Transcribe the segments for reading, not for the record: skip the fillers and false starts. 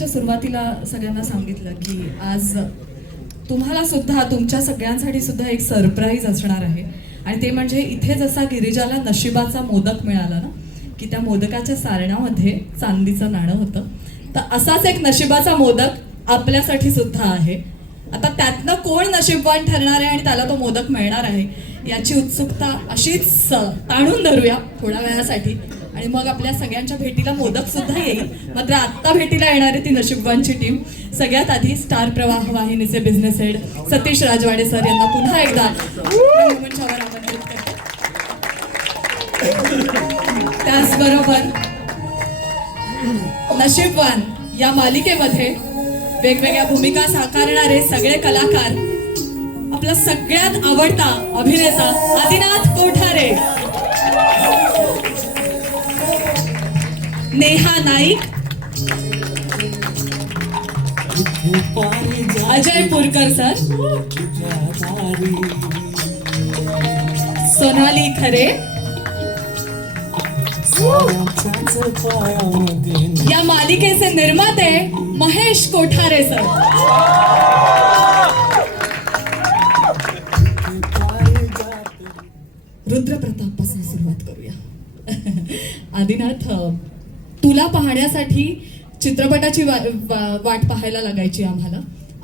कार्यक्रमाच्या सुरुवातीला सगळ्यांना सांगितलं की आज तुम्हाला सुद्धा, तुमच्या सगळ्यांसाठी सुद्धा एक सरप्राईज असणार आहे. आणि ते म्हणजे इथे जसा गिरिजाला नशिबाचा मोदक मिळाला ना, की त्या मोदकाच्या सारण्यामध्ये चांदीचं नाणं होतं, तर असाच एक नशिबाचा मोदक आपल्यासाठी सुद्धा आहे. आता त्यातनं कोण नशीबवान ठरणार आहे आणि त्याला तो मोदक मिळणार आहे याची उत्सुकता अशीच ताणून धरूया थोड्या वेळासाठी, आणि मग आपल्या सगळ्यांच्या भेटीला मोदक सुद्धा येईल. मात्र आत्ता भेटीला येणारी ती नशीबवानची टीम. सगळ्यात आधी स्टार प्रवाह वाहिनीचे बिझनेस हेड सतीश राजवाडे सर यांना पुन्हा एकदा मंचावर आमंत्रित करते. त्याचबरोबर नशीबवान या मालिकेमध्ये वेगवेगळ्या भूमिका साकारणारे सगळे कलाकार, आपला सगळ्यात आवडता अभिनेता आदिनाथ कोठारे, नेहा नाईक, अजय पुरकर सर, सोनाली खरे, या मालिकेचे निर्माते महेश कोठारे सर. रुद्रप्रतापपासून सुरुवात करूया. आदिनाथ, तुला पाहण्यासाठी चित्रपटाची वाट पाहायला लागायची आम्हाला.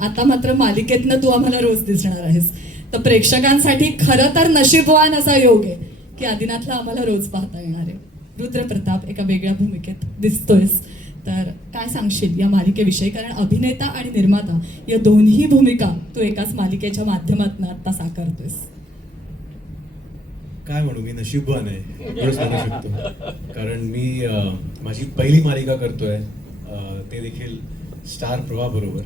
आता मात्र मालिकेतनं तू आम्हाला रोज दिसणार आहेस. तर प्रेक्षकांसाठी खरं तर नशीबवान असा योग आहे की आदिनाथला आम्हाला रोज पाहता येणार आहे. रुद्रप्रताप एका वेगळ्या भूमिकेत दिसतोयस, तर काय सांगशील या मालिकेविषयी? कारण अभिनेता आणि निर्माता या दोन्ही भूमिका तू एकाच मालिकेच्या माध्यमातून आता साकारतोयस. काय म्हणू, मी नशीबवान आहे एवढंच म्हणू शकतो. कारण मी माझी पहिली मालिका करतोय, ते देखील स्टार प्रवाह बरोबर,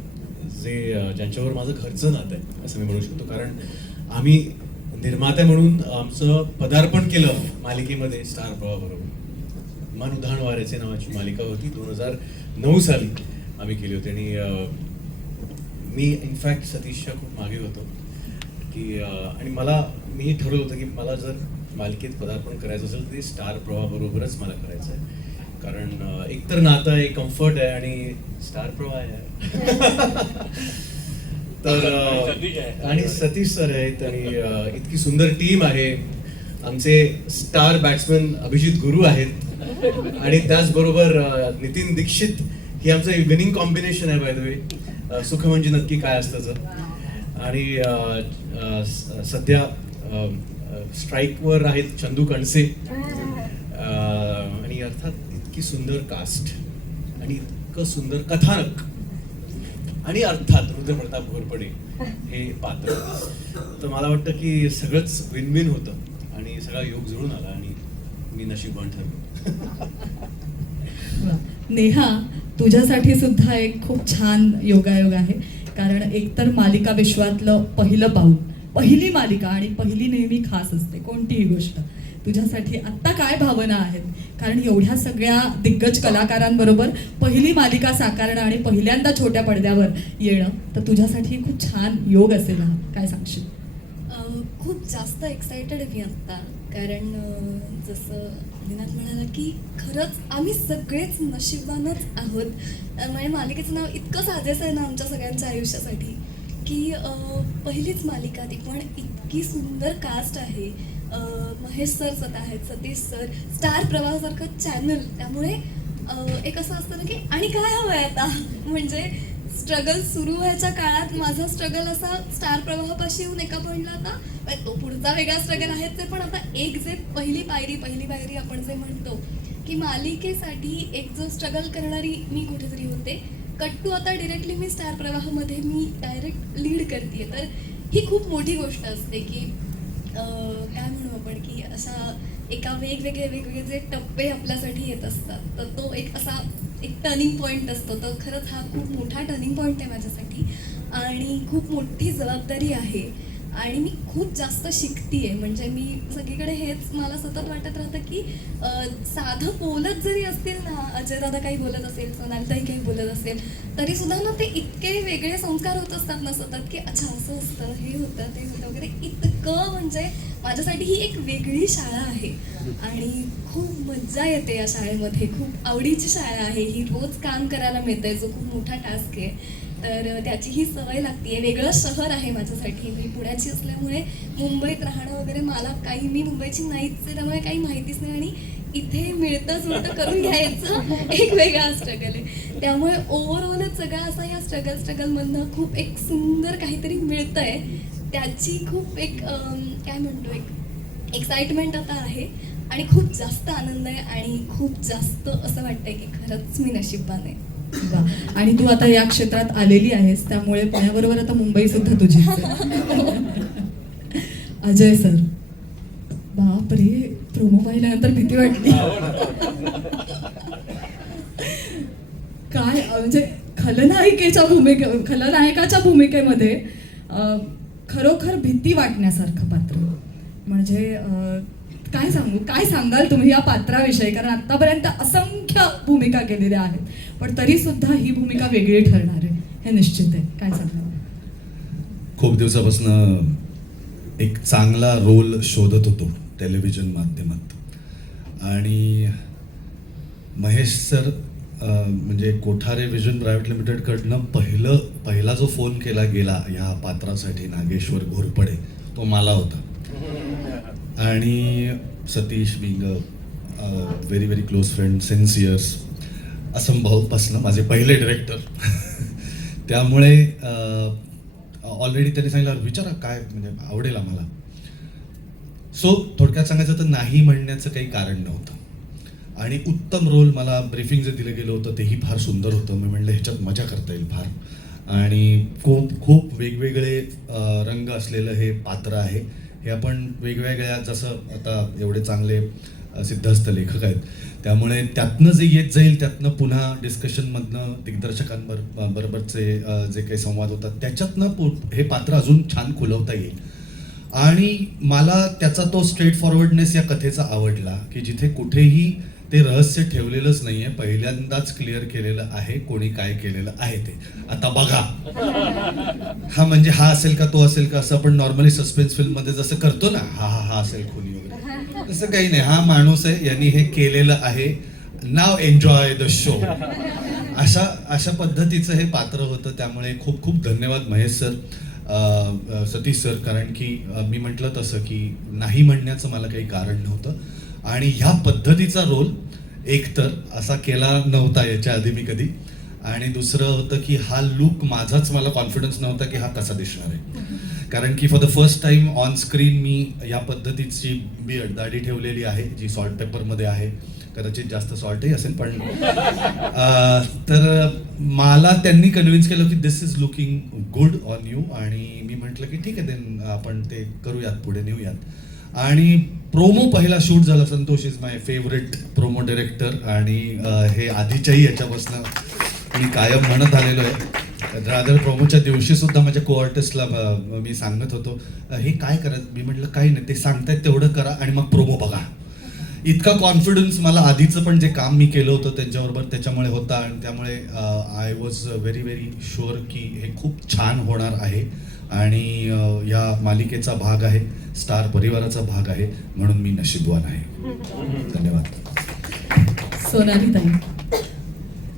ज्यांच्यावर माझं घरचं नातं आहे असं मी म्हणू शकतो. कारण आम्ही निर्माते म्हणून आमचं पदार्पण केलं मालिकेमध्ये स्टार प्रवाह बरोबर. मन उधाण वाऱ्याचे नावाची मालिका होती, 2009 साली आम्ही केली होती. आणि मी इनफॅक्ट सतीशच्या खूप मागे होतो की आणि मी ठरवलं होतं की मला जर मालिकेत पदार्पण करायचं असेल तर ते स्टार प्रवाह बरोबरच मला करायचं आहे. कारण एकतर नातं आहे, कम्फर्ट आहे आणि स्टार प्रवाह आहे. तर आणि सतीश सर आहेत आणि इतकी सुंदर टीम आहे. आमचे स्टार बॅट्समन अभिजित गुरु आहेत आणि त्याचबरोबर नितीन दीक्षित. ही आमचं विनिंग कॉम्बिनेशन आहे बाय द वे. सुख म्हणजे नक्की काय असतं. आणि सध्या स्ट्राईकवर आहेत चंदू कणसे. आणि अर्थात इतकी सुंदर कास्ट आणि इतकं सुंदर कथानक आणि अर्थात रुद्रप्रताप घोरपडे हे पात्र. तर मला वाटतं की सगळंच विन विन होतं आणि सगळा योग जुळून आला आणि मी नशीबवान ठरलो. नेहा, तुझ्यासाठी सुद्धा एक खूप छान योगायोग आहे. कारण एकतर मालिका विश्वातलं पहिलं पाऊल, पहिली मालिका, आणि पहिली नेहमी खास असते कोणतीही गोष्ट. तुझ्यासाठी आत्ता काय भावना आहेत? कारण एवढ्या सगळ्या दिग्गज कलाकारांबरोबर पहिली मालिका साकारणं आणि पहिल्यांदा छोट्या पडद्यावर येणं, तर तुझ्यासाठी खूप छान योग असेल हा. काय सांगशील? खूप जास्त एक्सायटेड आहे मी आत्ता. कारण जसं आदिनाथ म्हणाला की खरंच आम्ही सगळेच नशीबवानच आहोत. म्हणजे मालिकेचं नाव इतकं साजेसं आहे ना आमच्या सगळ्यांच्या आयुष्यासाठी की पहिलीच मालिका, ती पण इतकी सुंदर कास्ट आहे. महेश सर स्वतः आहेत, सतीश सर, स्टार प्रवाहासारखं चॅनल. त्यामुळे एक असं असतं ना की आणि काय हवं आहे आता. म्हणजे स्ट्रगल सुरू व्हायच्या काळात माझा स्ट्रगल असा स्टार प्रवाहापाशी येऊन एका पॉईंटला आता तो पुढचा वेगळा स्ट्रगल आहे ते. पण आता एक जे पहिली पायरी आपण जे म्हणतो की मालिकेसाठी एक जो स्ट्रगल करणारी मी कुठेतरी होते, कट टू आता डिरेक्टली मी स्टार प्रवाहामध्ये मी डायरेक्ट लीड करते. तर ही खूप मोठी गोष्ट असते की काय म्हणू आपण की असा एका वेगवेगळे जे टप्पे आपल्यासाठी येत असतात, तर तो एक असा एक टर्निंग पॉईंट असतो. तर खरंच हा खूप मोठा टर्निंग पॉईंट आहे माझ्यासाठी आणि खूप मोठी जबाबदारी आहे. आणि मी खूप जास्त शिकतीये. म्हणजे मी सगळीकडे हेच मला सतत वाटत राहतं की साधं बोलत जरी असतील ना, अजय दादा काही बोलत असेल, सोनालीताई काही बोलत असेल, तरी सुद्धा ना ते इतके वेगळे संस्कार होत असतात ना सतत की अच्छा असं असतं, हे होतं, ते होतं वगैरे. इतकं म्हणजे माझ्यासाठी ही एक वेगळी शाळा आहे आणि खूप मज्जा येते या शाळेमध्ये. खूप आवडीची शाळा आहे ही. रोज काम करायला मिळतंय, जो खूप मोठा टास्क आहे. तर त्याची ही सवय लागते. वेगळं शहर आहे माझ्यासाठी. मी पुण्याची असल्यामुळे मुंबईत राहणं वगैरे मला काही, मी मुंबईची नाहीच आहे त्यामुळे काही माहितीच नाही. आणि इथे मिळतं जुळतं करून घ्यायचं एक वेगळा स्ट्रगल आहे. त्यामुळे ओव्हरऑलच सगळा असा या स्ट्रगलमधनं खूप एक सुंदर काहीतरी मिळतंय. त्याची खूप एक काय म्हणतो, एक एक्साइटमेंट आता आहे आणि खूप जास्त आनंद आहे आणि खूप जास्त असं वाटतंय की खरंच मी नशीबवान आहे. वा. आणि तू आता या क्षेत्रात आलेली आहेस त्यामुळे पुण्याबरोबर आता मुंबई सुद्धा तुझी. अजय सर, बापरे, प्रोमो पाहिल्यानंतर भीती वाटली. काय म्हणजे खलनायकाच्या भूमिकेमध्ये खरोखर भीती वाटण्यासारखं पात्र. म्हणजे काय सांगाल तुम्ही या पात्राविषयी? कारण आतापर्यंत असंख्य भूमिका केलेल्या आहेत, पण तरी सुद्धा ही भूमिका वेगळी ठरणार आहे हे निश्चित आहे. काय सांगाल? खूप दिवसापासून एक चांगला रोल शोधत होतो टेलिव्हिजन माध्यमात आणि महेश सर म्हणजे कोठारे विजन प्रायव्हेट लिमिटेडकडनं पहिला जो फोन केला गेला ह्या पात्रासाठी, नागेश्वर घोरपडे, तो मला होता. आणि Satish being very very close friend, since years, असंभवपासनं माझे पहिले डिरेक्टर. त्यामुळे ऑलरेडी त्यांनी सांगितलं विचारा काय म्हणजे आवडेल आम्हाला. सो थोडक्यात सांगायचं तर नाही म्हणण्याचं काही कारण नव्हतं. आणि उत्तम रोल मला ब्रीफिंग जे दिलं गेलं होतं तेही फार सुंदर होतं. मी म्हणलं ह्याच्यात मजा करता येईल फार. आणि खूप वेगवेगळे रंग असलेलं हे पात्र आहे. हे आपण वेगवेगळ्या, जसं आता एवढे चांगले सिद्धहस्त लेखक आहेत त्यामुळे त्यातनं जे येत जाईल त्यातनं पुन्हा डिस्कशनमधनं दिग्दर्शकांबरोबरचे जे काही संवाद होतात त्याच्यातनं हे पात्र अजून छान खुलवता येईल. आणि मला त्याचा तो स्ट्रेट फॉरवर्डनेस या कथेचा आवडला की जिथे कुठेही ते रहस्य ठेवलेलंच नाहीये, पहिल्यांदाच क्लिअर केलेलं आहे कोणी काय केलेलं आहे ते. आता बघा, हा म्हणजे हा असेल का तो असेल का, असं आपण नॉर्मली सस्पेन्स फिल्म मध्ये जसं करतो ना, हा असेल खुनी वगैरे, तसं काही नाही. हा माणूस आहे, यांनी हे केलेलं आहे, नाव एन्जॉय द शो. अशा पद्धतीचं हे पात्र होतं. त्यामुळे खूप खूप धन्यवाद महेश सर, सतीश सर. कारण की मी म्हटलं तसं की नाही म्हणण्याचं मला काही कारण नव्हतं. आणि ह्या पद्धतीचा रोल एकतर असा केला नव्हता याच्या आधी मी कधी. आणि दुसरं होतं की हा लुक माझाच मला कॉन्फिडन्स नव्हता की हा कसा दिसणार आहे. कारण की for the first time on screen मी या पद्धतीची बियर्ड, दाढी ठेवलेली आहे जी सॉल्ट पेपरमध्ये आहे. कदाचित जास्त सॉल्टही असेल पण तर मला त्यांनी कन्व्हिन्स केलं की this is looking good on you. आणि मी म्हटलं की ठीक आहे देन आपण ते करूयात, पुढे नेऊयात. आणि प्रोमो पहिला शूट झाला. Santosh is my favourite promo director आणि हे आधीच्याही याच्यापासून मी कायम म्हणत आलेलो आहे. रादर प्रोमोच्या दिवशी सुद्धा माझ्या को आर्टिस्टला मी सांगत होतो हे काय करत, मी म्हटलं काही नाही, ते सांगतायत तेवढं करा आणि मग प्रोमो बघा. इतका कॉन्फिडन्स मला आधीचं पण जे काम मी केलं होतं त्यांच्याबरोबर त्याच्यामुळे होता. आणि त्यामुळे I was very very sure की हे खूप छान होणार आहे आणि या मालिकेचा भाग आहे, स्टार परिवाराचा भाग आहे, म्हणून मी नशीबवान आहे. धन्यवाद. सोनालीताई,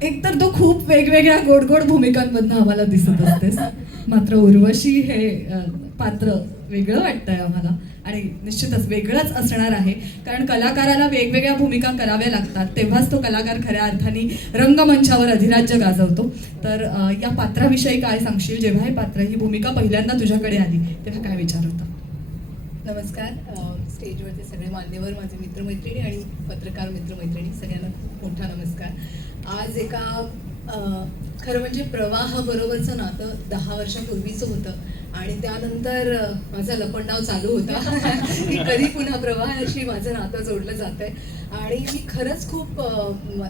एकतर तू खूप वेगवेगळ्या गोड भूमिकांमधनं आम्हाला दिसत असतेस, मात्र उर्वशी हे पात्र वेगळं वाटतंय आम्हाला आणि निश्चितच वेगळंच असणार आहे. कारण कलाकाराला वेगवेगळ्या भूमिका कराव्या लागतात, तेव्हाच तो कलाकार खऱ्या अर्थाने रंगमंचावर अधिराज्य गाजवतो. तर या पात्राविषयी काय सांगशील? जेव्हा हे पात्र, ही भूमिका पहिल्यांदा तुझ्याकडे आली तेव्हा काय विचार होता? नमस्कार. स्टेजवरचे सगळे मान्यवर, माझे मित्रमैत्रिणी आणि पत्रकार मित्रमैत्रिणी, सगळ्यांना खूप मोठा नमस्कार. आज एका खरं म्हणजे प्रवाहाबरोबरचं नातं 10 वर्षापूर्वीचं होतं आणि त्यानंतर माझा लपंडाव चालू होता की कधी पुन्हा प्रवाहाशी माझं नातं जोडलं जातंय. आणि मी खरंच खूप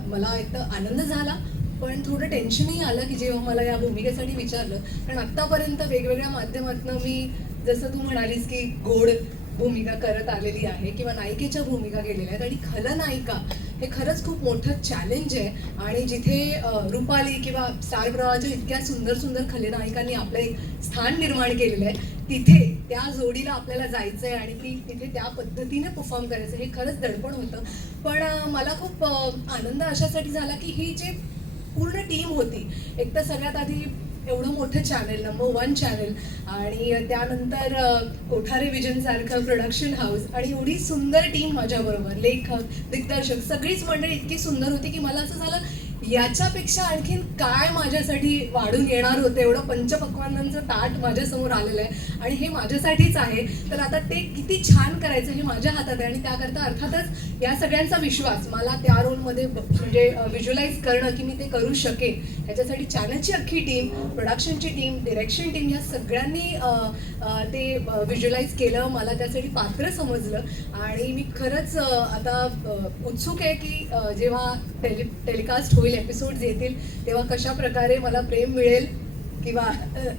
मला एक तर आनंद झाला, पण थोडं टेन्शनही आलं की जेव्हा मला या भूमिकेसाठी विचारलं, कारण आत्तापर्यंत वेगवेगळ्या माध्यमातून मी जसं तू म्हणालीस की गोड भूमिका करत आलेली आहे किंवा नायिकेच्या भूमिका केलेल्या आहेत, आणि खलनायिका हे खरंच खूप मोठं चॅलेंज आहे. आणि जिथे रुपाली किंवा स्टार प्रवाहाच्या इतक्या सुंदर सुंदर खलनायिकांनी आपलं एक स्थान निर्माण केलेलं आहे, तिथे त्या जोडीला आपल्याला जायचं आहे आणि ती तिथे त्या पद्धतीने परफॉर्म करायचं, हे खरंच दडपण होतं. पण मला खूप आनंद अशासाठी झाला की ही जी पूर्ण टीम होती, एक तर सगळ्यात आधी एवढं मोठं चॅनल, नंबर 1 चॅनल, आणि त्यानंतर कोठारे विजन सारखं प्रोडक्शन हाऊस, आणि एवढी सुंदर टीम माझ्याबरोबर, लेखक, दिग्दर्शक, सगळीच मंडळी इतकी सुंदर होती की मला असं झालं याच्यापेक्षा आणखीन काय माझ्यासाठी वाढून येणार होतं. एवढं पंचपक्वान्नांचं ताट माझ्यासमोर आलेलं आहे आणि हे माझ्यासाठीच आहे, तर आता ते किती छान करायचं हे माझ्या हातात आहे. आणि त्याकरता अर्थातच या सगळ्यांचा विश्वास मला त्या रोलमध्ये म्हणजे व्हिज्युअलाइज करणं की मी ते करू शकेन, ह्याच्यासाठी चॅनलची अख्खी टीम, प्रोडक्शनची टीम, डिरेक्शन टीम, या सगळ्यांनी ते व्हिज्युअलाइज केलं, मला त्यासाठी पात्र समजलं. आणि मी खरंच आता उत्सुक आहे की जेव्हा टेलिकास्ट होईल, एपिसोड्स येतील, तेव्हा कशा प्रकारे मला प्रेम मिळेल किंवा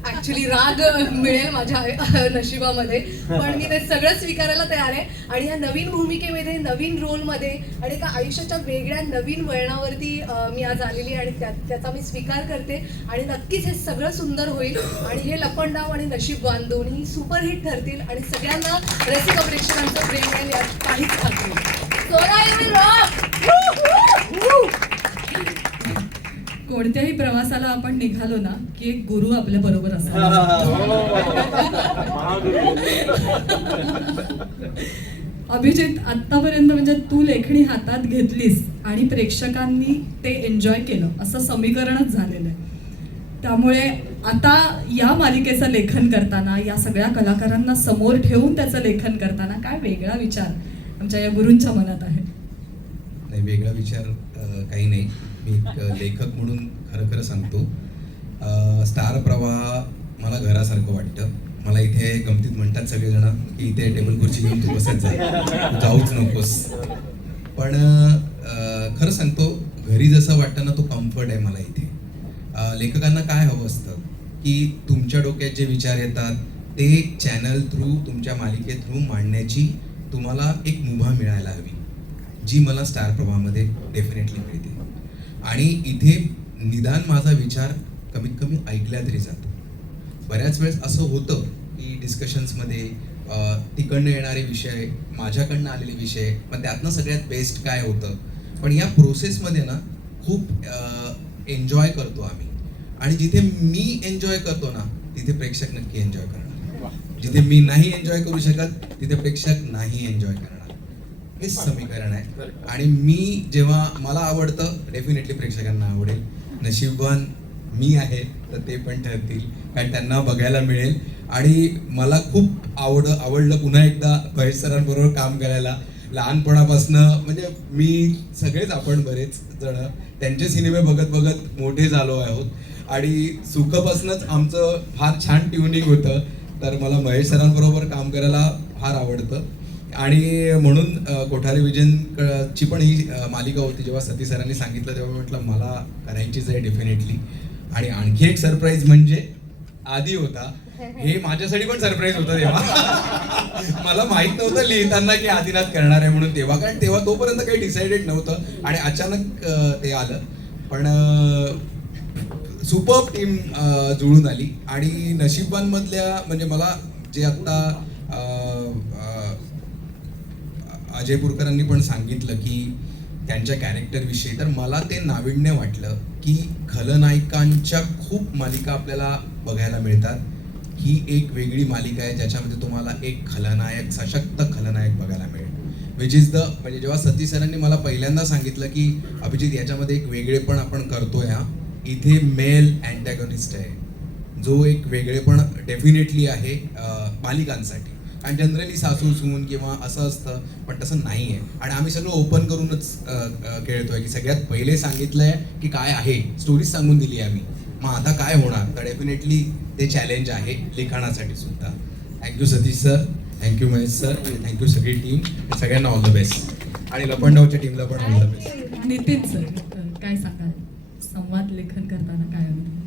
ॲक्च्युली राग मिळेल माझ्या नशिबामध्ये. पण मी ते सगळं स्वीकारायला तयार आहे. आणि या नवीन भूमिकेमध्ये, नवीन रोलमध्ये आणि एका आयुष्याच्या वेगळ्या नवीन वळणावरती मी आज आलेली आहे, आणि त्याचा मी स्वीकार करते. आणि नक्कीच हे सगळं सुंदर होईल आणि हे लपंडाव आणि नशीबवान दोन्ही सुपरहिट ठरतील आणि सगळ्यांना रसिक प्रेक्षकांचं प्रेम मिळेल यात काहीच खात्री नाही. सोना यू विल रॉक. कोणत्याही प्रवासाला आपण निघालो ना की एक गुरु आपल्या बरोबर असतो. अभिजित, आतापर्यंत म्हणजे तू लेखणी हातात घेतलीस आणि प्रेक्षकांनी ते एन्जॉय केलं असं समीकरणच झालेलं आहे. त्यामुळे आता या मालिकेचं लेखन करताना, या सगळ्या कलाकारांना समोर ठेवून त्याचं लेखन करताना काय वेगळा विचार आमच्या या गुरूंच्या मनात आहे? नाही, वेगळा विचार काही नाही. मी एक लेखक म्हणून खरं सांगतो, स्टार प्रवाह मला घरासारखं वाटतं. मला इथे गमतीत म्हणतात सगळेजण की इथे टेबल खुर्ची घेऊन तू बसत जा, तू जाऊच नकोस. पण खरं सांगतो, घरी जसं वाटतं ना तो कम्फर्ट आहे मला इथे. लेखकांना काय हवं असतं की तुमच्या डोक्यात जे विचार येतात ते चॅनल थ्रू, तुमच्या मालिके थ्रू मांडण्याची तुम्हाला एक मुभा मिळायला हवी, जी मला स्टार प्रवाहामध्ये डेफिनेटली मिळते. आणि इथे निदान माझा विचार कमीत कमी ऐकला तरी जातो. बऱ्याच वेळेस असं होतं की डिस्कशन्समध्ये तिकडनं येणारे विषय, माझ्याकडनं आलेले विषय, पण त्यातनं सगळ्यात बेस्ट काय होतं. पण या प्रोसेसमध्ये ना खूप एन्जॉय करतो आम्ही. आणि जिथे मी एन्जॉय करतो ना तिथे प्रेक्षक नक्की एन्जॉय करणार. जिथे मी नाही एन्जॉय करू शकत तिथे प्रेक्षक नाही एन्जॉय करणार. हे समीकरण आहे. आणि मी जेव्हा मला आवडतं डेफिनेटली प्रेक्षकांना आवडेल. नशीबवान मी आहे तर ते पण ठरतील, कारण त्यांना बघायला मिळेल. आणि मला खूप आवडलं पुन्हा एकदा महेश सरांबरोबर काम करायला. लहानपणापासनं म्हणजे मी सगळेच आपण बरेच जण त्यांचे सिनेमे बघत बघत मोठे झालो आहोत. आणि सुखपासूनच आमचं फार छान ट्युनिंग होतं. तर मला महेश सरांबरोबर काम करायला फार आवडतं. आणि म्हणून कोठारे विजन ची पण ही मालिका होती. जेव्हा सती सरांनी सांगितलं तेव्हा म्हटलं मला करायचीच आहे डेफिनेटली. आणि आणखी एक सरप्राईज म्हणजे आधी होता. हे माझ्यासाठी पण सरप्राईज होतं तेव्हा. मला माहित नव्हतं लिहिताना की आदिनाथ करणार आहे म्हणून तेव्हा, कारण तेव्हा तोपर्यंत काही डिसाइडेड नव्हतं आणि अचानक ते आलं. पण सुपर टीम जुळून आली. आणि नशीबवानमधल्या म्हणजे मला जे आत्ता अजय पुरकरांनी पण सांगितलं की त्यांच्या कॅरेक्टरविषयी, तर मला ते नाविन्य वाटलं की खलनायिकांच्या खूप मालिका आपल्याला बघायला मिळतात. ही एक वेगळी मालिका आहे ज्याच्यामध्ये तुम्हाला एक खलनायक, सशक्त खलनायक बघायला मिळेल. विच इज द म्हणजे जेव्हा सती सरांनी मला पहिल्यांदा सांगितलं की अभिजित याच्यामध्ये एक वेगळेपण आपण करतोय, इथे मेल अँटॅगॉनिस्ट आहे जो एक वेगळेपण डेफिनेटली आहे मालिकांसाठी. आणि जनरली सासू सून किंवा असं असतं, पण तसं नाही आहे. आणि आम्ही सगळं ओपन करूनच खेळतोय की सगळ्यात पहिले सांगितलंय की काय आहे, स्टोरीज सांगून दिली आहे आम्ही, मग आता काय होणार. तर डेफिनेटली ते चॅलेंज आहे लिखाणासाठी सुद्धा. Thank you Satish sir, thank you Mahesh sir, thank you सगळी टीम, सगळ्यांना ऑल द बेस्ट. आणि लपंडावच्या टीमला पण all the best. Nitin sir, काय सांगाल? संवाद लेखन करताना काय अनुभव?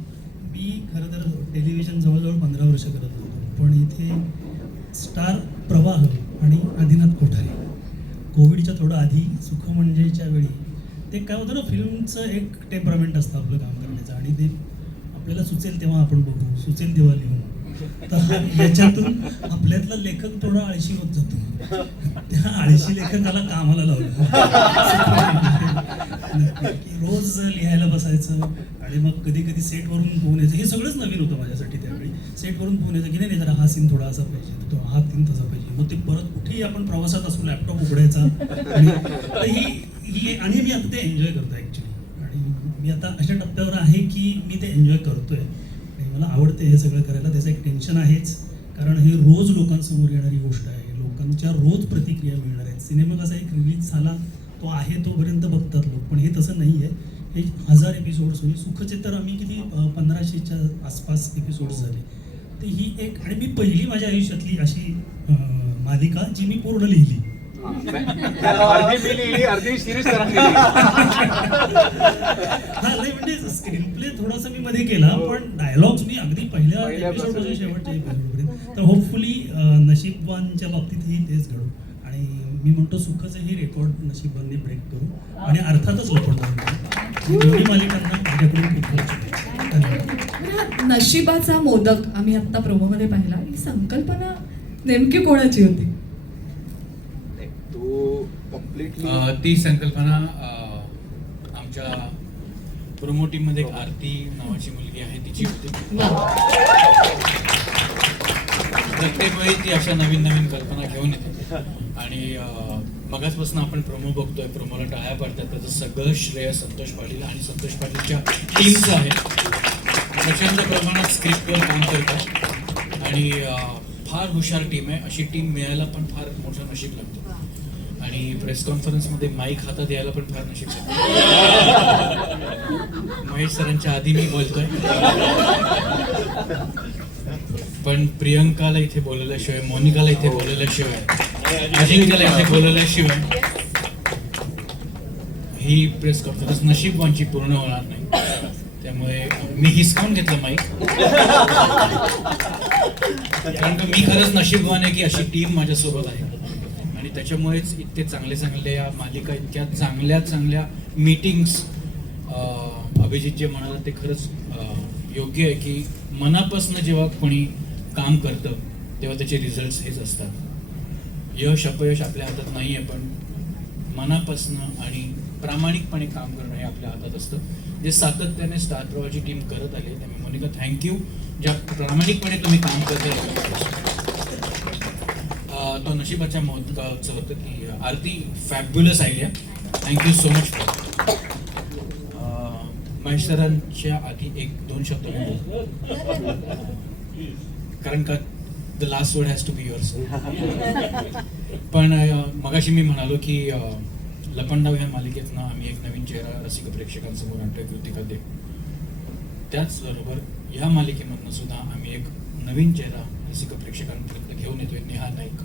मी खरं तर टेलिव्हिजन जवळजवळ 15 वर्ष करत होतो, पण इथे स्टार प्रवाह आणि आदिनाथ कोठारे कोविडच्या थोडं आधी सुख म्हणजेच्या वेळी ते काय होतं ना, फिल्मचं एक टेम्परामेंट असतं आपलं काम करण्याचं, आणि ते आपल्याला सुचेल तेव्हा आपण बघू, सुचेल तेव्हा लिहू. तर याच्यातून आपल्यातला लेखक थोडा आळशी होत जातो. त्या आळशी लेखकाला कामाला लावलं की रोज लिहायला बसायचं, आणि मग कधी कधी सेटवरून फोन यायचं. हे सगळंच नवीन होतं माझ्यासाठी त्यावेळी. सेटवरून फोन यायचं की नाही जरा हा सीन थोडा असा पाहिजे, तो हा सीन तसा पाहिजे. मग ते परत कुठेही आपण प्रवासात असू लॅपटॉप उघडायचा, आणि तर ही आणि मी आता ते एन्जॉय करतो ॲक्च्युली. आणि मी आता अशा टप्प्यावर आहे की मी ते एन्जॉय करतोय आणि मला आवडते हे सगळं करायला. त्याचं एक टेन्शन आहेच, कारण हे रोज लोकांसमोर येणारी गोष्ट आहे, लोकांच्या रोज प्रतिक्रिया मिळणार आहेत. सिनेमा कसा एक रिलीज झाला तो आहे तोपर्यंत बघतात लोक, पण हे तसं नाही आहे. हे 1000 एपिसोड्स होईल. सुखचे तर आम्ही किती 1500च्या आसपास एपिसोड्स झाले. तर ही एक, आणि मी पहिली माझ्या आयुष्यातली अशी मालिका जी मी पूर्ण लिहिली. अर्धी सिरीज करा. हा नाही, म्हणजे स्क्रीन प्ले थोडासा मी मध्ये केला, पण डायलॉग्स मी अगदी पहिल्या एपिसोडपासून शेवटच्या एपिसोडपर्यंत. तर होपफुली नशीबवानच्या बाबतीतही तेच घडू, आणि मी म्हणतो सुखाचंही रेकॉर्ड नशीबवानने ब्रेक करू, आणि अर्थातच लपडदार दोन्ही मालिकांना माझ्याकडून खूप खूप शुभेच्छा. धन्यवाद. नशिबाचा मोदक आम्ही आत्ता प्रोमोमध्ये पाहिला. ही संकल्पना नेमकी कोणाची होती? ती संकल्पना आमच्या प्रोमो टीम मध्ये एक आरती नावाची मुलगी आहे तिची होती. प्रत्येक वेळी ती अशा नवीन नवीन कल्पना घेऊन येते, आणि मगाचपासून आपण प्रोमो बघतोय, प्रोमोला टाळ्या पडतात. त्याचं सगळं श्रेय संतोष पाटील आणि संतोष पाटीलच्या टीमचं आहे. प्रचंड प्रमाणात स्क्रिप्टवर काम करतात, आणि फार हुशार टीम आहे. अशी टीम मिळायला पण फार मोठं नशीब लागतं, आणि प्रेस कॉन्फरन्समध्ये माईक हातात यायला पण फार नशीब लागतं. महेश सरांच्या आधी मी बोलतोय, पण प्रियंकाला इथे बोलवल्याशिवाय, मोनिकाला इथे बोलवल्याशिवाय, अजिंक्यला इथे बोलवल्याशिवाय ही प्रेस कॉन्फरन्स नशीबवानची पूर्ण होणार नाही. त्यामुळे मी हिसकावून घेतलं माईक, कारण मी खरंच नशीबवान आहे की अशी टीम माझ्यासोबत आहे, आणि त्याच्यामुळेच इतके चांगले चांगले या मालिका, इतक्या चांगल्या चांगल्या मीटिंग्स. अभिजित जे म्हणाला ते खरंच योग्य आहे की मनापासून जेव्हा कोणी काम करतं तेव्हा त्याचे रिझल्ट्स हेच असतात. यश अपयश आपल्या हातात नाही आहे, पण मनापासून आणि प्रामाणिकपणे काम करणं हे आपल्या हातात असतं, जे सातत्याने स्टार प्रवाहाची टीम करत आली. त्यामुळे मोनिका थँक्यू, ज्या प्रामाणिकपणे तुम्ही काम करताय. तो नशिबाच्या मोदकाचं होतं की Aarti fabulous idea, thank you so much. Mahesh सरांच्या आधी 1-2 शब्द कारण का the last word has to be yours. पण मगाशी मी म्हणालो की लपंडाव ह्या मालिकेतनं आम्ही एक नवीन चेहरा रसिक प्रेक्षकांसमोर आणतोय, कृतिका देव. त्याचबरोबर ह्या मालिकेमधनं सुद्धा आम्ही एक नवीन चेहरा रसिक प्रेक्षकांपर्यंत घेऊन येतोय, नेहा नाईक.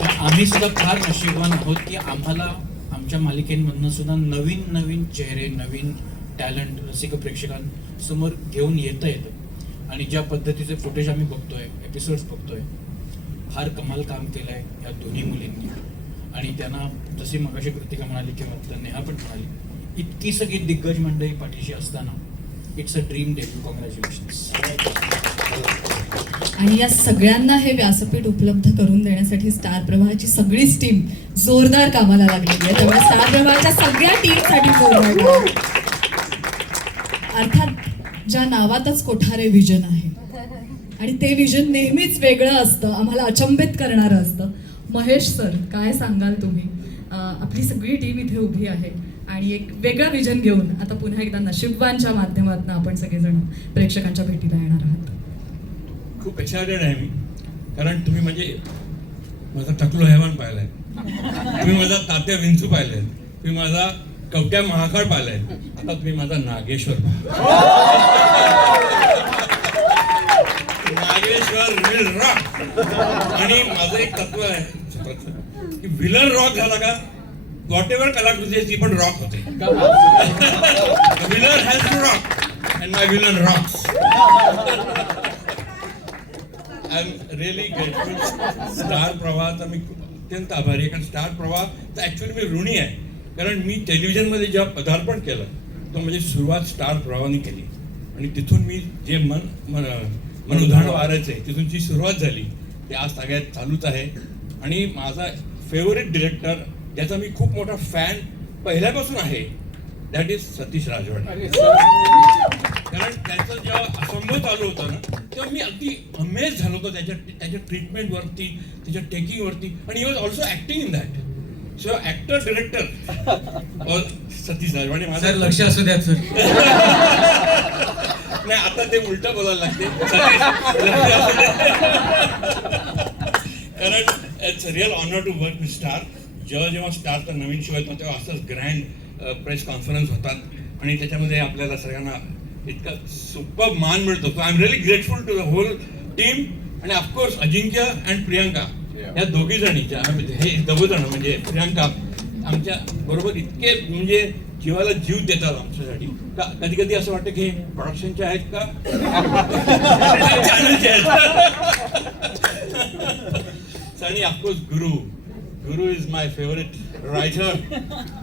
तर आम्ही सुद्धा फार नशीबवान आहोत की आम्हाला आमच्या मालिकेमधनं सुद्धा नवीन नवीन चेहरे, नवीन टॅलेंट रसिक प्रेक्षकांसमोर घेऊन येता येतं. आणि ज्या पद्धतीचे फुटेज आम्ही बघतोय, एपिसोड्स बघतोय, फार कमाल काम केलंय या दोन्ही मुलींनी. आणि त्यांना जशी मगाशी कृतिका म्हणाली किंवा नेहा पण म्हणाली, इतकी सगळी दिग्गज मंडळी पाठीशी असताना it's a dream debut. Congratulations. आणि या सगळ्यांना हे व्यासपीठ उपलब्ध करून देण्यासाठी स्टार प्रवाहाची सगळीच टीम जोरदार कामाला लागलेली आहे. त्यामुळे स्टार प्रवाहाच्या सगळ्या टीमसाठी जोरदार. अर्थात ज्या नावातच कोठारे विजन आहे, आणि ते विजन नेहमीच वेगळं असतं, आम्हाला अचंबित करणारं असतं. महेश सर, काय सांगाल तुम्ही? आपली सगळी टीम इथे उभी आहे आणि एक वेगळं विजन घेऊन आता पुन्हा एकदा नशीबवानच्या माध्यमातून आपण सगळेजण प्रेक्षकांच्या भेटीला येणार आहात. खूप एक्सायटेड आहे मी, कारण तुम्ही म्हणजे माझा टकलो हैवान पाहिलाय, तुम्ही माझा तात्या विंचू पाहिलाय, तुम्ही माझा कवट्या महाकाळ पाहिलाय, आता तुम्ही माझा नागेश्वर नागेश्वर विल रॉक. आणि माझं एक तत्व आहे की विलन रॉक झाला का व्हॉट एव्हर कलाकृती आहे ती पण रॉक होते. Villain has to rock and my villain rocks. I am really grateful. Star प्रवाहाचा मी अत्यंत आभारी आहे, कारण स्टार प्रवाह तर ॲक्च्युली मी ऋणी आहे. कारण मी टेलिव्हिजनमध्ये जेव्हा पदार्पण केलं तो म्हणजे सुरुवात स्टार प्रवाहाने केली आणि तिथून मी जे मन उधाण वारायचं आहे तिथून जी सुरुवात झाली ते आज सगळ्यात चालूच आहे. आणि माझा फेवरेट डिरेक्टर ज्याचा मी खूप मोठा फॅन पहिल्यापासून आहे दॅट इज सतीश राजवाडे. कारण त्याचं जेव्हा असंभ चालू होतं ना तेव्हा मी अगदी अमेज झालो होतो त्याच्या ट्रीटमेंटवरती, त्याच्या टेकिंगवरती. आणि he was also acting in that. So actor director Satish Rajwade माझं लक्ष असू द्या सर. नाही आता ते उलट बोलायला लागते. कारण it's real honour to work with Star. जेव्हा स्टारचा नवीन शो येतो तेव्हा असंच ग्रँड प्रेस कॉन्फरन्स होतात आणि त्याच्यामध्ये आपल्याला सगळ्यांना इतका सुपर मान मिळतो. So I am really grateful to the whole team. आणि ऑफकोर्स अजिंक्य अँड प्रियांका या दोघी जणी हे दोघं जण म्हणजे प्रियांका आमच्या बरोबर इतके म्हणजे जीवाला जीव देतात आमच्यासाठी. कधी कधी असं वाटतं की हे प्रोडक्शनचे आहेत का चॅनलचे आहेत. आणि of course Guru is my favourite writer.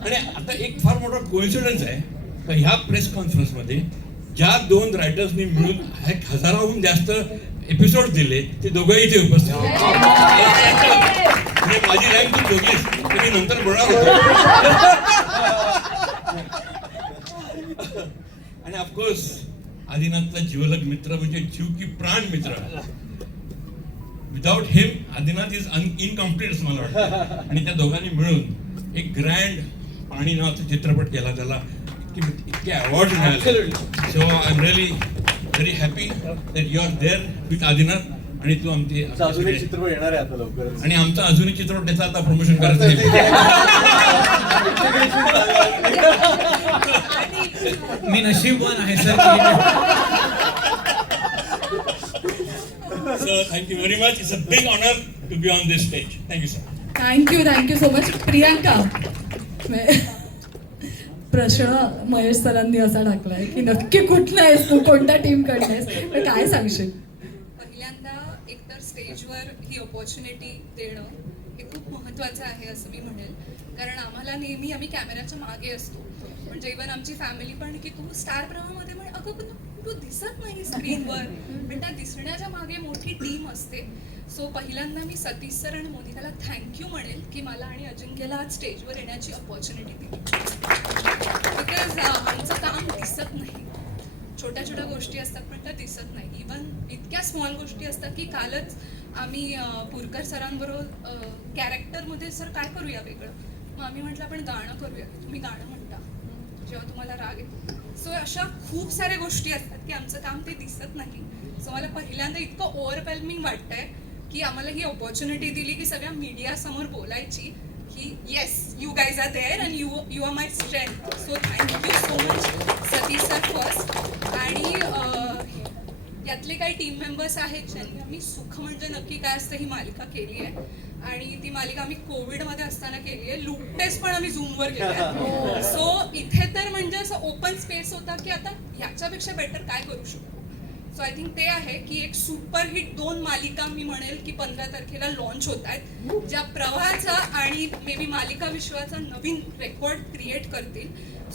आणि आता एक फार मोठा कोइन्सिडन्स आहे तर ह्या प्रेस कॉन्फरन्समध्ये ज्या 2 रायटर्सनी मिळून 1000हून जास्त एपिसोड दिले ते दोघंही इथे उपस्थित होते. म्हणजे माझी लाईन तू दोघीच तुम्ही नंतर बोलणार होतो. आणि ऑफकोर्स आदिनाथचा जिवलग मित्र म्हणजे जीव की प्राण मित्र. Without him Adinath is incomplete असं मला वाटतं. आणि त्या दोघांनी मिळून एक ग्रँड पाणी नावाचा चित्रपट केला, त्याला इतके अवॉर्ड मिळाले. So I am really very happy that you are there with Adinath. आणि तू आमचे अजून एक चित्रपट येणार आहे आता लवकर. आणि आमचा अजून एक चित्रपट त्याचा आता प्रमोशन करायचं आहे. मी नशीबवान आहे sir. So thank you very much. It's a big honor to be on this stage. Thank you, sir. Thank you so much. Priyanka, प्रश्न महेश सरांनी असा टाकलाय की नक्की कुठला आहेस तू, कोणत्या टीम कडे आहेस, तर काय सांगशील? पहिल्यांदा एकतर स्टेजवर ही ऑपॉर्च्युनिटी देणं हे खूप महत्त्वाचं आहे असं मी म्हणेल. कारण आम्हाला नेहमी आम्ही कॅमेऱ्याच्या मागे असतो. म्हणजे इव्हन आमची फॅमिली पण की तू स्टार प्रवाहामध्ये म्हण अगं पण तू दिसत नाही स्क्रीनवर. पण त्या दिसण्याच्या मागे मोठी टीम असते. सो पहिल्यांदा मी सतीश सर आणि मोनिकाला थँक्यू म्हणेल की मला आणि अजिंक्यला आज स्टेजवर येण्याची ऑपॉर्च्युनिटी दिली. बिकॉज आमचं काम दिसत नाही. छोट्या छोट्या गोष्टी असतात पण त्या दिसत नाही. इवन इतक्या स्मॉल गोष्टी असतात की कालच आम्ही पुरकर सरांबरोबर कॅरेक्टरमध्ये सर काय करूया वेगळं, मग आम्ही म्हटलं आपण गाणं करूया. तुम्ही गाणं म्हणता जेव्हा तुम्हाला राग येतो. सो अशा खूप साऱ्या गोष्टी असतात की आमचं काम ते दिसत नाही. सो मला पहिल्यांदा इतकं ओव्हरवेल्मिंग वाटतंय की आम्हाला ही ऑपॉर्च्युनिटी दिली की सगळ्या मीडियासमोर बोलायची की yes you guys are there and you are my strength. So thank you so much Satish sir first. आणि यातले काही टीम मेंबर्स आहेत ज्यांनी आम्ही सुख म्हणजे नक्की काय असतं ही मालिका केली आहे. आणि ती मालिका आम्ही कोविडमध्ये असताना केली आहे. लुक टेस्ट पण आम्ही झूमवर केली. सो इथे तर म्हणजे असं ओपन स्पेस होता की आता ह्याच्यापेक्षा बेटर काय करू शकतो. सो आय थिंक ते आहे की एक सुपरहिट 2 मालिका मी म्हणेल की 15 तारखेला लॉन्च होत आहेत, ज्या प्रवाहाचा आणि मे बी मालिका विश्वाचा नवीन रेकॉर्ड क्रिएट करतील.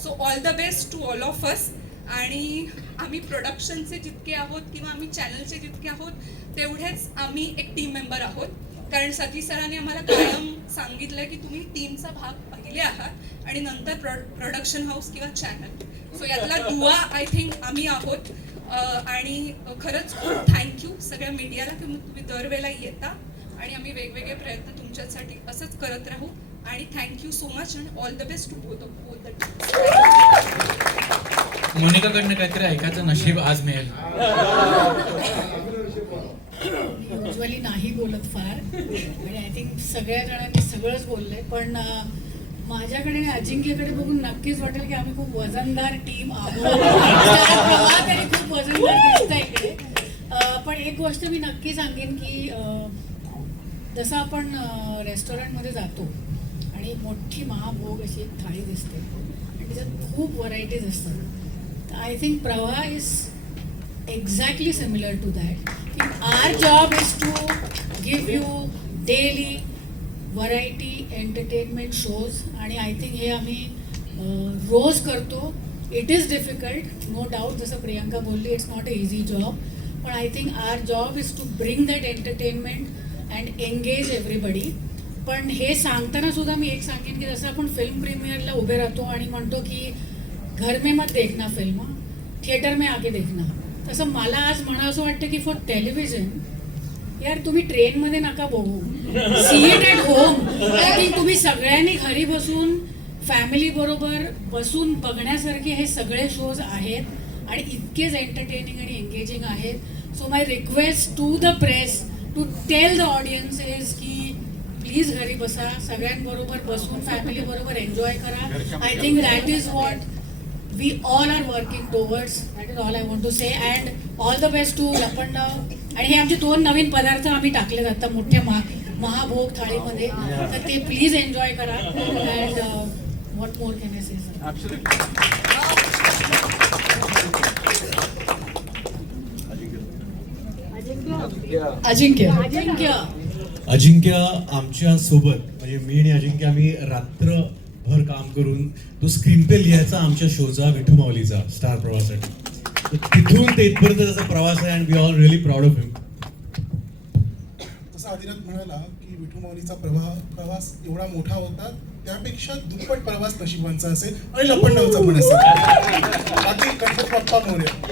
So all the best to all of us. आणि आम्ही प्रोडक्शनचे जितके आहोत किंवा आम्ही चॅनलचे जितके आहोत तेवढेच आम्ही एक टीम मेंबर आहोत. कारण सतीश सरांनी आम्हाला कायम सांगितलं की तुम्ही टीमचा भाग पहिले आहात आणि नंतर प्रोडक्शन हाऊस किंवा चॅनल. सो यातला दुवा आय थिंक आम्ही आहोत. आणि खरंच खूप थँक्यू सगळ्या मीडियाला की तुम्ही दरवेळेला येता आणि आम्ही वेगवेगळे प्रयत्न तुमच्यासाठी असंच करत राहू. आणि thank you so much and all the best to both the teams. मोनिकाकडनं काहीतरी ऐकायचं नशीब आज मिळेल. युजली नाही बोलत फार आणि आय थिंक सगळ्या जणांनी सगळंच बोललंय. पण माझ्याकडे आणि अजिंक्यकडे बघून नक्कीच वाटेल की आम्ही खूप वजनदार टीम आहोत. खूप वजनदार दिसतं इकडे. पण एक गोष्ट मी नक्की सांगेन की जसं आपण रेस्टॉरंटमध्ये जातो आणि मोठी महाभोग अशी एक थाळी दिसते आणि त्याच्यात खूप व्हरायटीज असतात. I think Pravah is exactly similar to that, की our job is to give you daily variety entertainment shows, आणि आय थिंक हे आम्ही रोज करतो. It is difficult, no doubt, जसं प्रियंका बोलली, it's not a easy job, पण I think our job is to bring that entertainment and engage everybody. पण हे सांगताना सुद्धा मी एक सांगेन की जसं आपण फिल्म प्रीमियरला उभे राहतो आणि म्हणतो की घर में मत देखना फिल्म, थिएटर में आके देखना, तसं मला आज म्हणा असं वाटतं की फॉर टेलिव्हिजन यार तुम्ही ट्रेनमध्ये नका बघू, see it at home. I think तुम्ही सगळ्यांनी घरी बसून फॅमिली बरोबर बसून बघण्यासारखे हे सगळे शोज आहेत आणि इतकेच एंटरटेनिंग आणि एंगेजिंग आहेत. So my request to the press to tell the audience is की प्लीज घरी बसा, सगळ्यांबरोबर बसून फॅमिली बरोबर एन्जॉय करा. I think that is what we all are working towards. That is all I want to say. And all the best to Lapandav. आणि हे आमचे 2 नवीन पदार्थ आम्ही टाकलेत आता मोठ्या महाभोग थाळीमध्ये, तर ते प्लीज एन्जॉय करा. And what more can I say. Ajinkya, Ajinkya आमच्या सोबत, म्हणजे मी आणि अजिंक्य आम्ही रात्रभर काम करून तो स्क्रीन प्ले लिहायचा आमच्या शोचा, विठू माऊलीचा स्टार प्रवाहासाठी. तर तिथून ते इथपर्यंत त्याचा प्रवास आहे and we all really proud of him. जसं आदिनाथ म्हणाला की विठू माऊलीचा प्रवास एवढा मोठा होता, त्यापेक्षा दुप्पट प्रवास नशिबांचा असेल आणि लपंडावचा पण असेल. बाकी गणपती बाप्पा मोरया.